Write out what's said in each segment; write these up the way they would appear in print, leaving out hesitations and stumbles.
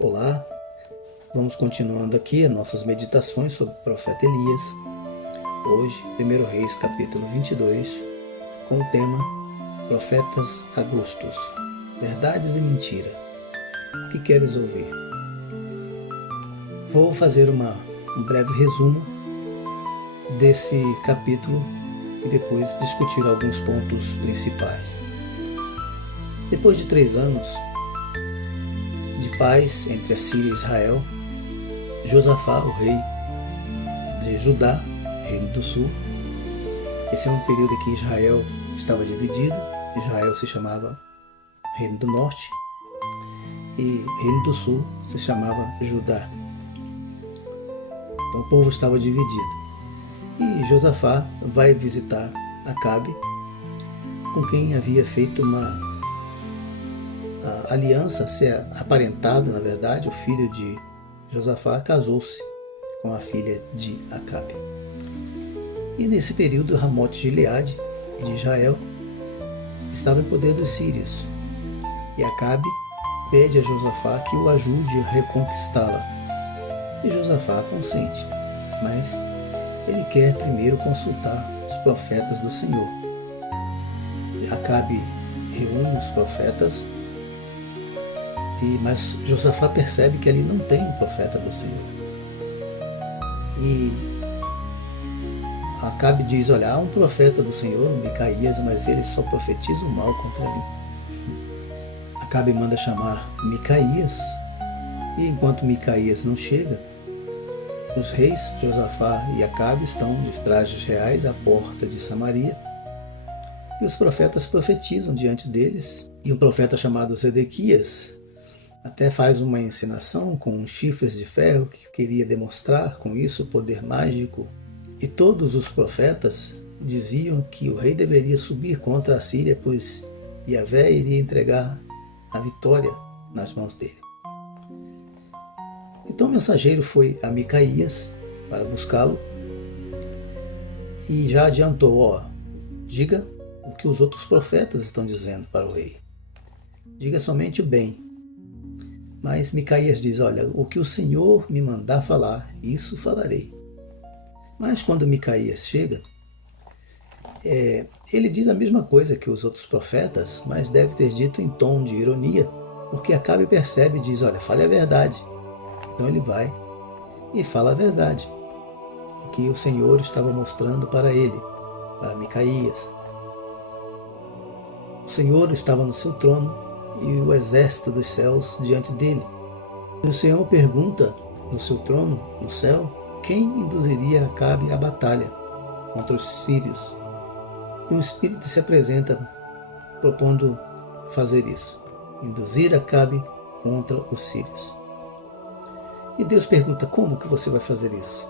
Olá, vamos continuando aqui as nossas meditações sobre o profeta Elias. Hoje, 1 Reis, capítulo 22, com o tema Profetas Agostos, Verdades e Mentira. O que queres ouvir? Vou fazer um breve resumo desse capítulo e depois discutir alguns pontos principais. Depois de 3 anos de paz entre a Síria e Israel, Josafá, o rei de Judá, reino do sul, esse é um período em que Israel estava dividido. Israel se chamava Reino do Norte e Reino do Sul se chamava Judá. Então o povo estava dividido. E Josafá vai visitar Acabe, com quem havia feito uma aliança, ser aparentado, na verdade. O filho de Josafá casou-se com a filha de Acabe. E nesse período, Ramote Gileade, de Israel, estava em poder dos sírios. E Acabe pede a Josafá que o ajude a reconquistá-la. E Josafá consente, mas ele quer primeiro consultar os profetas do Senhor. Acabe reúne os profetas, mas Josafá percebe que ali não tem um profeta do Senhor. E Acabe diz: olha, há um profeta do Senhor, Micaías, mas ele só profetiza o mal contra mim. Acabe manda chamar Micaías, e enquanto Micaías não chega, os reis Josafá e Acabe estão de trajes reais à porta de Samaria, e os profetas profetizam diante deles. E um profeta chamado Zedequias até faz uma encenação com chifres de ferro, que queria demonstrar com isso o poder mágico. E todos os profetas diziam que o rei deveria subir contra a Síria, pois Yahvé iria entregar a vitória nas mãos dele. Então o mensageiro foi a Micaías para buscá-lo e já adiantou: diga o que os outros profetas estão dizendo para o rei. Diga somente o bem. Mas Micaías diz: olha, o que o Senhor me mandar falar, isso falarei. Mas quando Micaías chega, ele diz a mesma coisa que os outros profetas, mas deve ter dito em tom de ironia, porque Acabe percebe e diz: olha, fale a verdade. Então ele vai e fala a verdade, o que o Senhor estava mostrando para ele, para Micaías. O Senhor estava no seu trono e o exército dos céus diante dele. E o Senhor pergunta no seu trono, no céu, quem induziria Acabe à batalha contra os sírios. E um espírito se apresenta propondo fazer isso, induzir Acabe contra os sírios. E Deus pergunta: como que você vai fazer isso?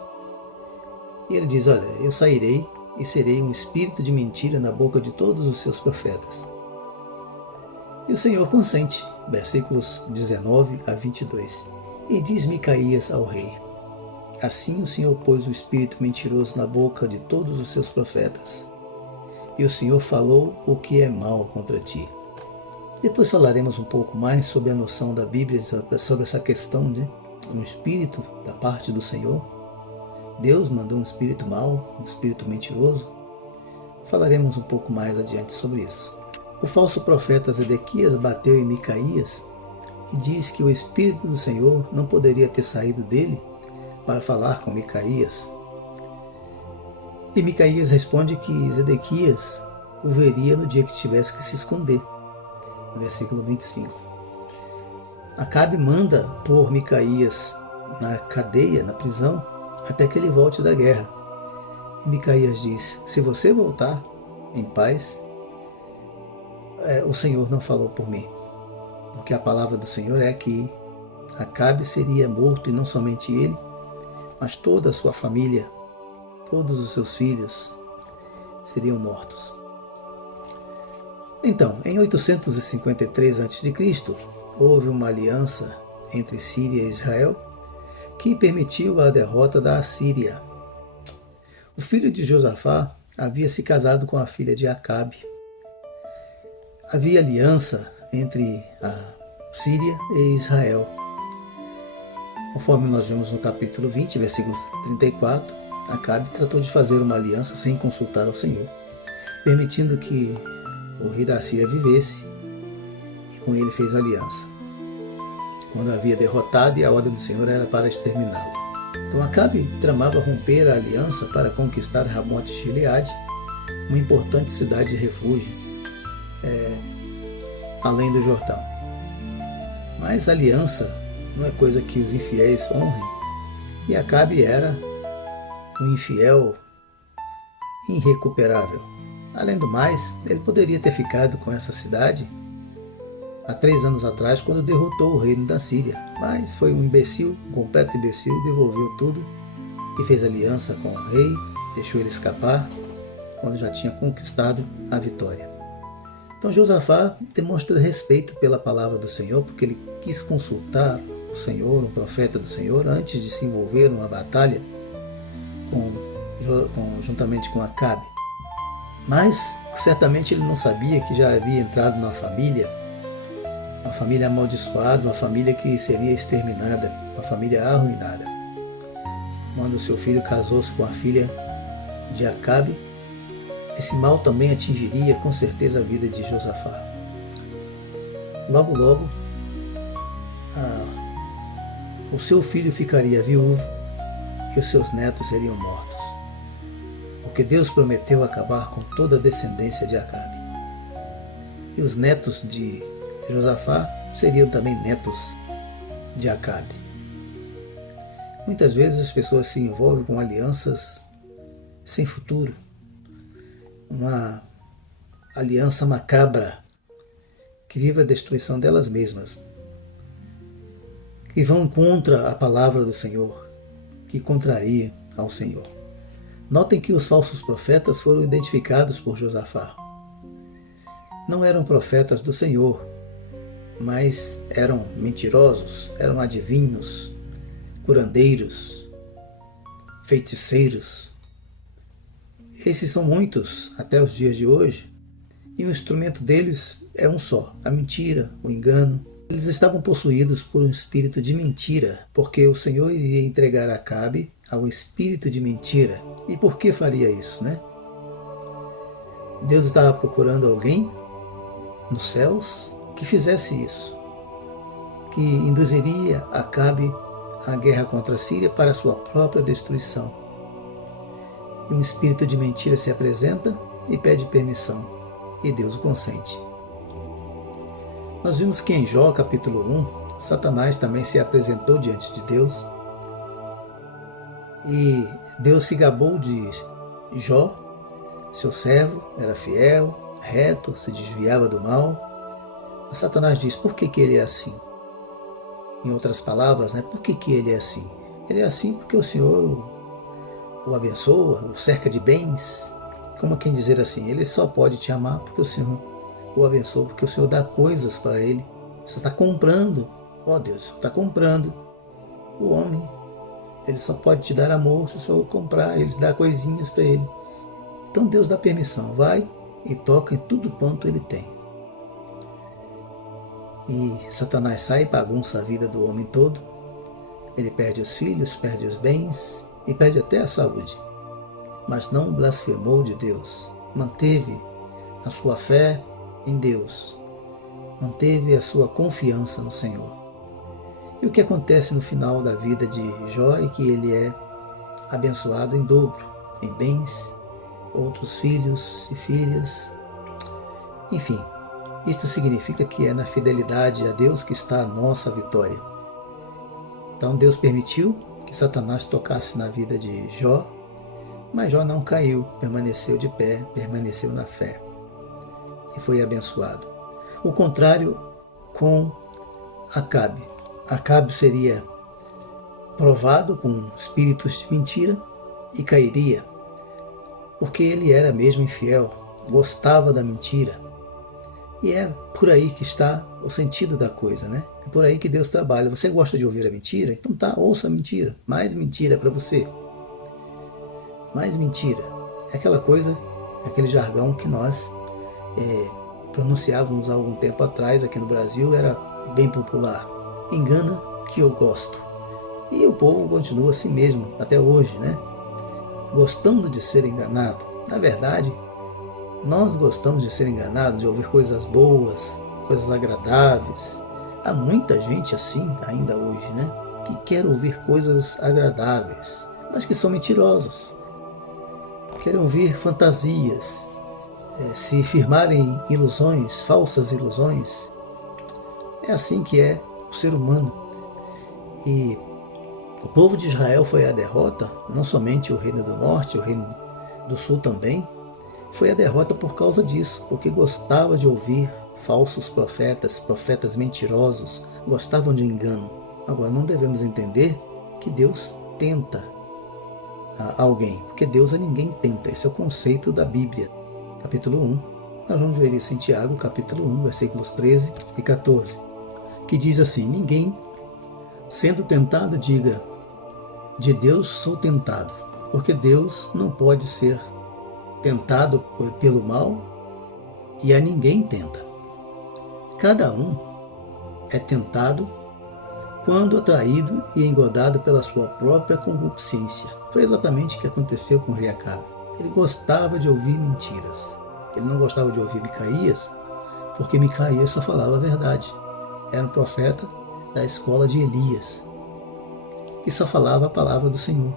E ele diz: olha, eu sairei e serei um espírito de mentira na boca de todos os seus profetas. E o Senhor consente, versículos 19 a 22. E diz Micaías ao rei: assim o Senhor pôs o espírito mentiroso na boca de todos os seus profetas, e o Senhor falou o que é mal contra ti. Depois falaremos um pouco mais sobre a noção da Bíblia, sobre essa questão de um espírito da parte do Senhor. Deus mandou um espírito mau, um espírito mentiroso. Falaremos um pouco mais adiante sobre isso. O falso profeta Zedequias bateu em Micaías e diz que o Espírito do Senhor não poderia ter saído dele para falar com Micaías. E Micaías responde que Zedequias o veria no dia que tivesse que se esconder. Versículo 25. Acabe manda pôr Micaías na cadeia, na prisão, até que ele volte da guerra. E Micaías diz: se você voltar em paz, o Senhor não falou por mim, porque a palavra do Senhor é que Acabe seria morto, e não somente ele, mas toda a sua família, todos os seus filhos seriam mortos. Então, em 853 a.C., houve uma aliança entre Síria e Israel que permitiu a derrota da Assíria. O filho de Josafá havia se casado com a filha de Acabe. Havia aliança entre a Síria e Israel. Conforme nós vimos no capítulo 20, versículo 34, Acabe tratou de fazer uma aliança sem consultar ao Senhor, permitindo que o rei da Síria vivesse, e com ele fez aliança, quando havia derrotado, e a ordem do Senhor era para exterminá-lo. Então Acabe tramava romper a aliança para conquistar Ramote de Gileade, uma importante cidade de refúgio, além do Jordão. Mas aliança não é coisa que os infiéis honrem, e Acabe era um infiel irrecuperável. Além do mais, ele poderia ter ficado com essa cidade há 3 anos atrás, quando derrotou o reino da Síria, mas foi um imbecil, um completo imbecil, e devolveu tudo e fez aliança com o rei, deixou ele escapar quando já tinha conquistado a vitória. Então Josafá demonstra respeito pela palavra do Senhor, porque ele quis consultar o Senhor, o profeta do Senhor, antes de se envolver numa batalha juntamente com Acabe. Mas certamente ele não sabia que já havia entrado numa família amaldiçoada, uma família que seria exterminada, uma família arruinada. Quando seu filho casou-se com a filha de Acabe, esse mal também atingiria com certeza a vida de Josafá. Logo, o seu filho ficaria viúvo e os seus netos seriam mortos, porque Deus prometeu acabar com toda a descendência de Acabe. E os netos de Josafá seriam também netos de Acabe. Muitas vezes as pessoas se envolvem com alianças sem futuro, uma aliança macabra que vive a destruição delas mesmas, que vão contra a palavra do Senhor, que contraria ao Senhor. Notem que os falsos profetas foram identificados por Josafá. Não eram profetas do Senhor, mas eram mentirosos, eram adivinhos, curandeiros, feiticeiros. Esses são muitos até os dias de hoje, e o instrumento deles é um só, a mentira, o engano. Eles estavam possuídos por um espírito de mentira, porque o Senhor iria entregar Acabe ao espírito de mentira. E por que faria isso, né? Deus estava procurando alguém nos céus que fizesse isso, que induziria Acabe à guerra contra a Síria para a sua própria destruição. E um espírito de mentira se apresenta e pede permissão, e Deus o consente. Nós vimos que em Jó, capítulo 1, Satanás também se apresentou diante de Deus, e Deus se gabou de Jó, seu servo, era fiel, reto, se desviava do mal. Mas Satanás diz, por que ele é assim? Em outras palavras, por que ele é assim? Ele é assim porque o Senhor o abençoa, o cerca de bens. Como quem dizer assim, ele só pode te amar porque o Senhor o abençoa, porque o Senhor dá coisas para ele. Você está comprando, Deus, está comprando o homem. Ele só pode te dar amor se o Senhor comprar, ele dá coisinhas para ele. Então Deus dá permissão, vai e toca em tudo quanto ele tem. E Satanás sai e bagunça a vida do homem todo. Ele perde os filhos, perde os bens e perde até a saúde. Mas não blasfemou de Deus, manteve a sua fé em Deus, manteve a sua confiança no Senhor. E o que acontece no final da vida de Jó é que ele é abençoado em dobro, em bens, outros filhos e filhas. Enfim, isto significa que é na fidelidade a Deus que está a nossa vitória. Então Deus permitiu que Satanás tocasse na vida de Jó, mas Jó não caiu, permaneceu de pé, permaneceu na fé e foi abençoado. O contrário com Acabe. Acabe seria provado com espíritos de mentira e cairia, porque ele era mesmo infiel, gostava da mentira. E é por aí que está o sentido da coisa, né? É por aí que Deus trabalha. Você gosta de ouvir a mentira? Então ouça a mentira. Mais mentira para você. Mais mentira. É aquela coisa, aquele jargão que nós pronunciávamos há algum tempo atrás aqui no Brasil, era bem popular. Engana que eu gosto. E o povo continua assim mesmo, até hoje, né? Gostando de ser enganado. Na verdade, nós gostamos de ser enganados, de ouvir coisas boas, coisas agradáveis. Há muita gente assim ainda hoje, né? Que quer ouvir coisas agradáveis, mas que são mentirosas. Querem ouvir fantasias, se firmarem em ilusões, falsas ilusões. É assim que é o ser humano. E o povo de Israel foi a derrota, não somente o reino do norte, o reino do sul também, foi a derrota por causa disso, porque gostava de ouvir falsos profetas, profetas mentirosos, gostavam de engano. Agora, não devemos entender que Deus tenta alguém, porque Deus a ninguém tenta. Esse é o conceito da Bíblia. Capítulo 1, nós vamos ver isso em Tiago, capítulo 1, versículos 13 e 14, que diz assim: ninguém, sendo tentado, diga, de Deus sou tentado, porque Deus não pode ser tentado pelo mal e a ninguém tenta. Cada um é tentado quando atraído e engodado pela sua própria concupiscência. Foi exatamente o que aconteceu com o rei Acabe. Ele gostava de ouvir mentiras. Ele não gostava de ouvir Micaías, porque Micaías só falava a verdade. Era um profeta da escola de Elias, que só falava a palavra do Senhor.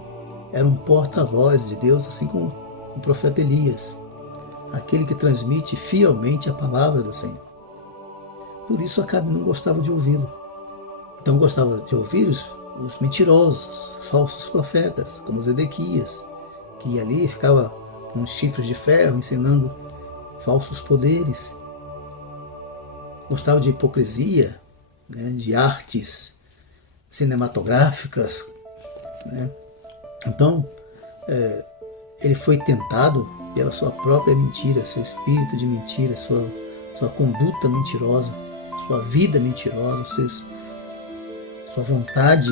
Era um porta-voz de Deus, assim como o profeta Elias, aquele que transmite fielmente a palavra do Senhor. Por isso Acabe não gostava de ouvi-lo. Então gostava de ouvir os mentirosos, os falsos profetas, como Zedequias, que ia ali e ficava com os chifres de ferro ensinando falsos poderes. Gostava de hipocrisia, né, de artes cinematográficas, né? Então, ele foi tentado pela sua própria mentira, seu espírito de mentira, sua conduta mentirosa, sua vida mentirosa, sua vontade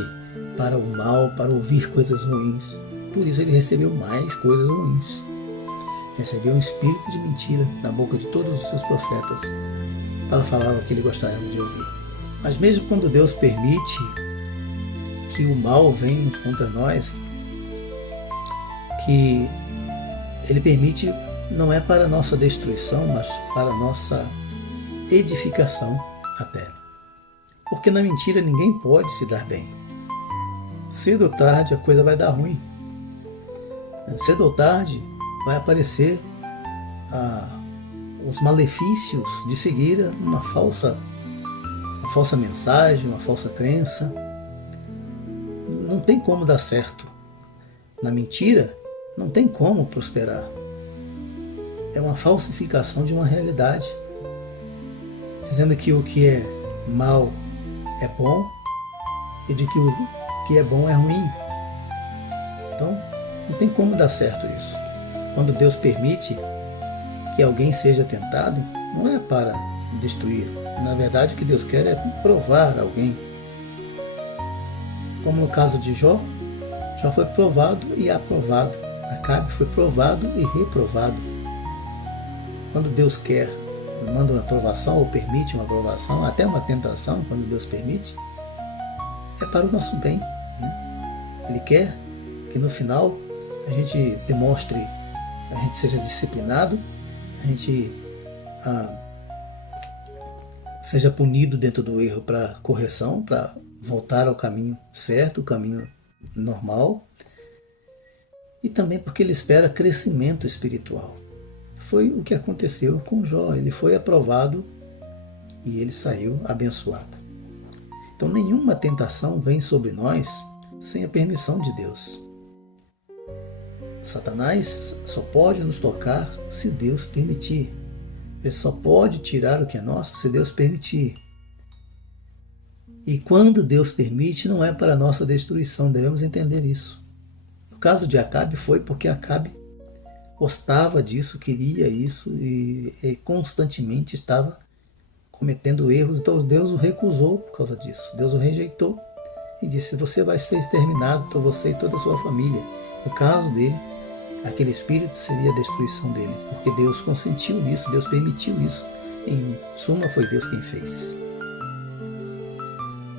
para o mal, para ouvir coisas ruins. Por isso ele recebeu mais coisas ruins. Recebeu um espírito de mentira na boca de todos os seus profetas para falar o que ele gostaria de ouvir. Mas mesmo quando Deus permite que o mal venha contra nós, que Ele permite, não é para nossa destruição, mas para nossa edificação até. Porque na mentira ninguém pode se dar bem. Cedo ou tarde a coisa vai dar ruim. Cedo ou tarde vai aparecer os malefícios de seguir uma falsa mensagem, uma falsa crença. Não tem como dar certo. Na mentira, não tem como prosperar. É uma falsificação de uma realidade, dizendo que o que é mal é bom e de que o que é bom é ruim. Então, não tem como dar certo isso. Quando Deus permite que alguém seja tentado, não é para destruí-lo. Na verdade, o que Deus quer é provar alguém. Como no caso de Jó, Jó foi provado e aprovado. Acabe foi provado e reprovado. Quando Deus quer, manda uma aprovação ou permite uma aprovação, até uma tentação, quando Deus permite, é para o nosso bem, né? Ele quer que no final a gente demonstre, a gente seja disciplinado, a gente seja punido dentro do erro para correção, para voltar ao caminho certo, o caminho normal, e também porque ele espera crescimento espiritual. Foi o que aconteceu com Jó. Ele foi aprovado e ele saiu abençoado. Então nenhuma tentação vem sobre nós sem a permissão de Deus. Satanás só pode nos tocar se Deus permitir. Ele só pode tirar o que é nosso se Deus permitir. E quando Deus permite, não é para a nossa destruição, devemos entender isso. No caso de Acabe foi porque Acabe gostava disso, queria isso e constantemente estava cometendo erros, então Deus o recusou por causa disso. Deus o rejeitou e disse: você vai ser exterminado, então você e toda a sua família. No caso dele, aquele espírito seria a destruição dele, porque Deus consentiu nisso, Deus permitiu isso. Em suma, foi Deus quem fez.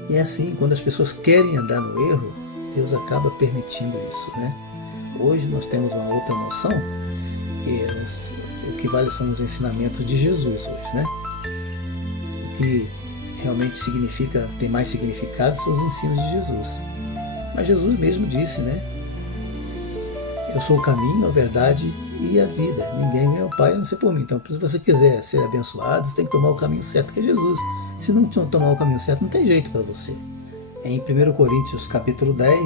E é assim, quando as pessoas querem andar no erro, Deus acaba permitindo isso, né? Hoje nós temos uma outra noção, que o que vale são os ensinamentos de Jesus hoje, né? O que realmente tem mais significado são os ensinos de Jesus. Mas Jesus mesmo disse, né? Eu sou o caminho, a verdade e a vida. Ninguém vem ao Pai a não ser por mim. Então, se você quiser ser abençoado, você tem que tomar o caminho certo, que é Jesus. Se não tomar o caminho certo, não tem jeito para você. Em 1 Coríntios capítulo 10,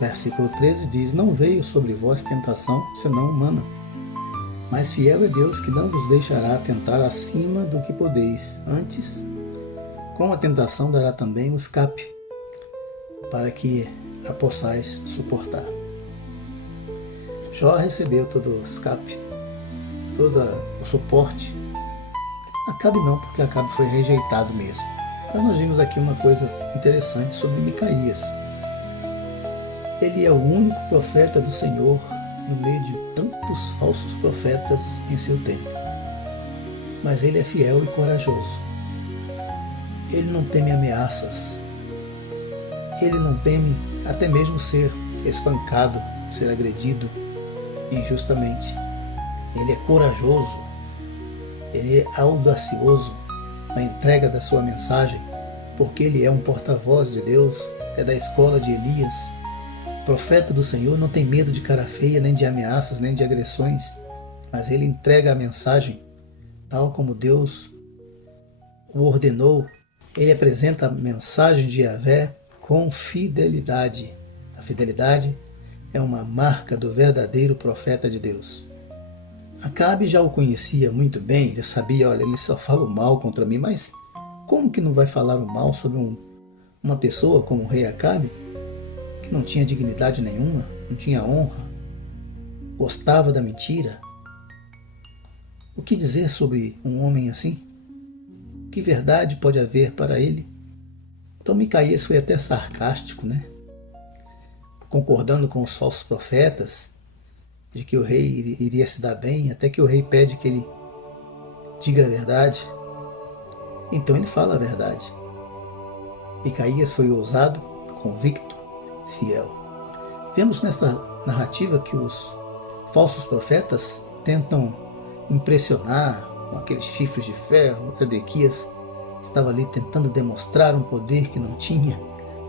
versículo 13, diz: Não veio sobre vós tentação, senão humana. Mas fiel é Deus, que não vos deixará tentar acima do que podeis. Antes, com a tentação dará também o escape, para que a possais suportar. Jó recebeu todo o escape, todo o suporte. Acabe não, porque Acabe foi rejeitado mesmo. Mas nós vimos aqui uma coisa interessante sobre Micaías. Ele é o único profeta do Senhor no meio de tantos falsos profetas em seu tempo. Mas ele é fiel e corajoso. Ele não teme ameaças. Ele não teme até mesmo ser espancado, ser agredido injustamente. Ele é corajoso. Ele é audacioso na entrega da sua mensagem, porque ele é um porta-voz de Deus, é da escola de Elias. O profeta do Senhor não tem medo de cara feia, nem de ameaças, nem de agressões, mas ele entrega a mensagem tal como Deus o ordenou. Ele apresenta a mensagem de Yahvé com fidelidade. A fidelidade é uma marca do verdadeiro profeta de Deus. Acabe já o conhecia muito bem, já sabia, olha, ele só fala o mal contra mim, mas como que não vai falar o mal sobre uma pessoa como o rei Acabe, que não tinha dignidade nenhuma, não tinha honra, gostava da mentira? O que dizer sobre um homem assim? Que verdade pode haver para ele? Então Micaías foi até sarcástico, né? Concordando com os falsos profetas, de que o rei iria se dar bem, até que o rei pede que ele diga a verdade. Então ele fala a verdade. Micaías foi ousado, convicto, fiel. Vemos nessa narrativa que os falsos profetas tentam impressionar com aqueles chifres de ferro. Zedequias estava ali tentando demonstrar um poder que não tinha,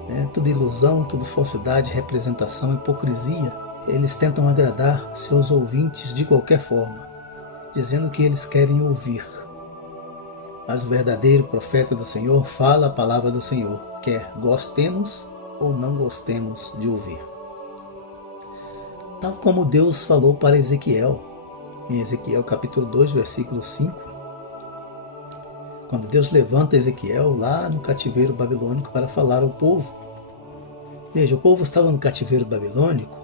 né? Tudo ilusão, tudo falsidade, representação, hipocrisia. Eles tentam agradar seus ouvintes de qualquer forma, dizendo que eles querem ouvir. Mas o verdadeiro profeta do Senhor fala a palavra do Senhor, quer gostemos ou não gostemos de ouvir. Tal como Deus falou para Ezequiel, em Ezequiel capítulo 2, versículo 5, quando Deus levanta Ezequiel lá no cativeiro babilônico para falar ao povo. Veja, o povo estava no cativeiro babilônico,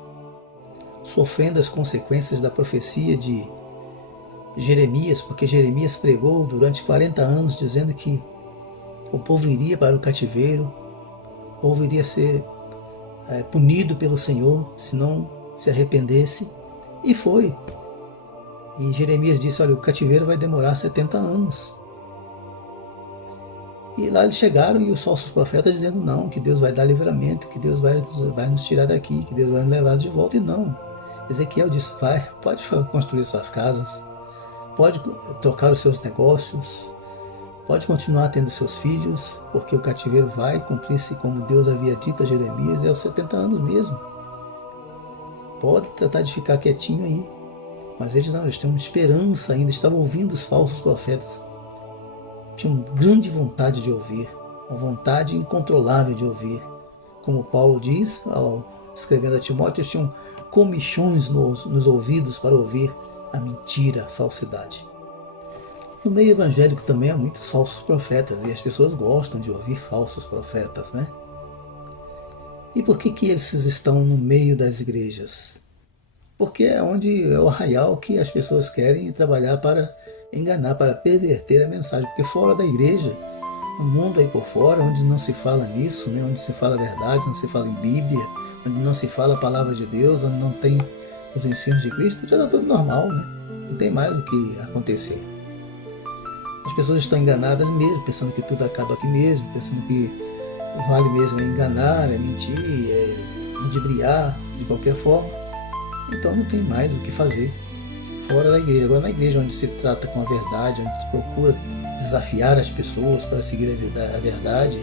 sofrendo as consequências da profecia de Jeremias, porque Jeremias pregou durante 40 anos dizendo que o povo iria para o cativeiro, o povo iria ser punido pelo Senhor se não se arrependesse, e foi. E Jeremias disse, olha, o cativeiro vai demorar 70 anos. E lá eles chegaram e os falsos profetas dizendo não, que Deus vai dar livramento, que Deus vai nos tirar daqui, que Deus vai nos levar de volta, e não. Ezequiel disse, pode construir suas casas, pode tocar os seus negócios, pode continuar tendo seus filhos, porque o cativeiro vai cumprir-se como Deus havia dito a Jeremias, aos 70 anos mesmo. Pode tratar de ficar quietinho aí. Mas eles não, eles têm uma esperança ainda, estavam ouvindo os falsos profetas. Tinham grande vontade de ouvir, uma vontade incontrolável de ouvir. Como Paulo diz, escrevendo a Timóteo, eles tinham comichões nos ouvidos para ouvir a mentira, a falsidade. No meio evangélico também há muitos falsos profetas, e as pessoas gostam de ouvir falsos profetas, né? E por que eles estão no meio das igrejas? Porque é onde é o arraial que as pessoas querem trabalhar para enganar, para perverter a mensagem. Porque fora da igreja, no mundo aí por fora, onde não se fala nisso, né? Onde se fala a verdade, não se fala em Bíblia, onde não se fala a palavra de Deus, onde não tem os ensinos de Cristo, já está tudo normal, né? Não tem mais o que acontecer. As pessoas estão enganadas mesmo, pensando que tudo acaba aqui mesmo, pensando que vale mesmo é enganar, é mentir, é ludibriar de qualquer forma, então não tem mais o que fazer fora da igreja. Agora, na igreja, onde se trata com a verdade, onde se procura desafiar as pessoas para seguir a verdade,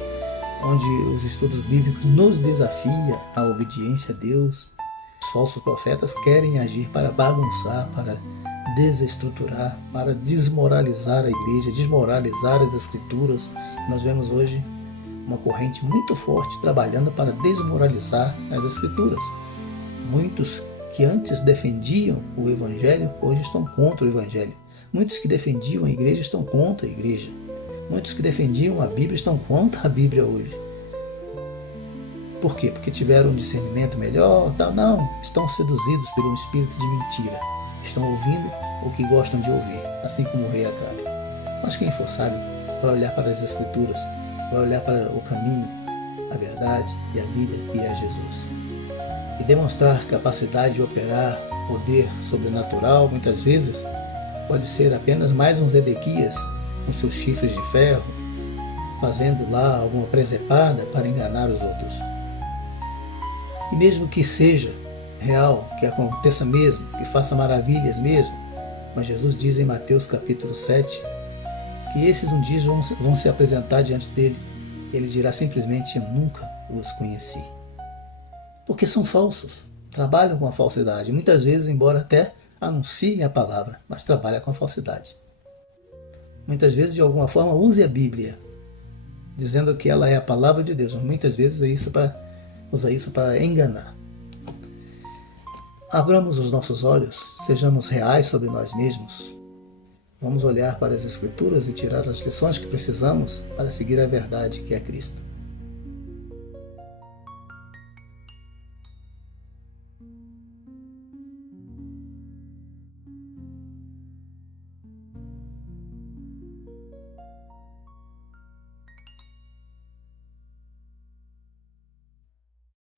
onde os estudos bíblicos nos desafiam à obediência a Deus, os falsos profetas querem agir para bagunçar, para desestruturar, para desmoralizar a igreja, desmoralizar as escrituras. Nós vemos hoje uma corrente muito forte trabalhando para desmoralizar as escrituras. Muitos que antes defendiam o evangelho, hoje estão contra o evangelho. Muitos que defendiam a igreja estão contra a igreja. Muitos que defendiam a Bíblia estão contra a Bíblia hoje. Por quê? Porque tiveram um discernimento melhor? Não, estão seduzidos por um espírito de mentira. Estão ouvindo o que gostam de ouvir, assim como o rei Acabe. Mas quem for sábio vai olhar para as Escrituras, vai olhar para o caminho, a verdade e a vida, que é Jesus. E demonstrar capacidade de operar poder sobrenatural, muitas vezes, pode ser apenas mais um Zedequias com seus chifres de ferro, fazendo lá alguma presepada para enganar os outros. E mesmo que seja real, que aconteça mesmo, que faça maravilhas mesmo, mas Jesus diz em Mateus capítulo 7 que esses um dia vão se apresentar diante dele. Ele dirá simplesmente: eu nunca os conheci. Porque são falsos, trabalham com a falsidade, muitas vezes, embora até anunciem a palavra, mas trabalham com a falsidade. Muitas vezes, de alguma forma, use a Bíblia, dizendo que ela é a palavra de Deus, mas muitas vezes usa isso para enganar. Abramos os nossos olhos, sejamos reais sobre nós mesmos. Vamos olhar para as Escrituras e tirar as lições que precisamos para seguir a verdade, que é Cristo.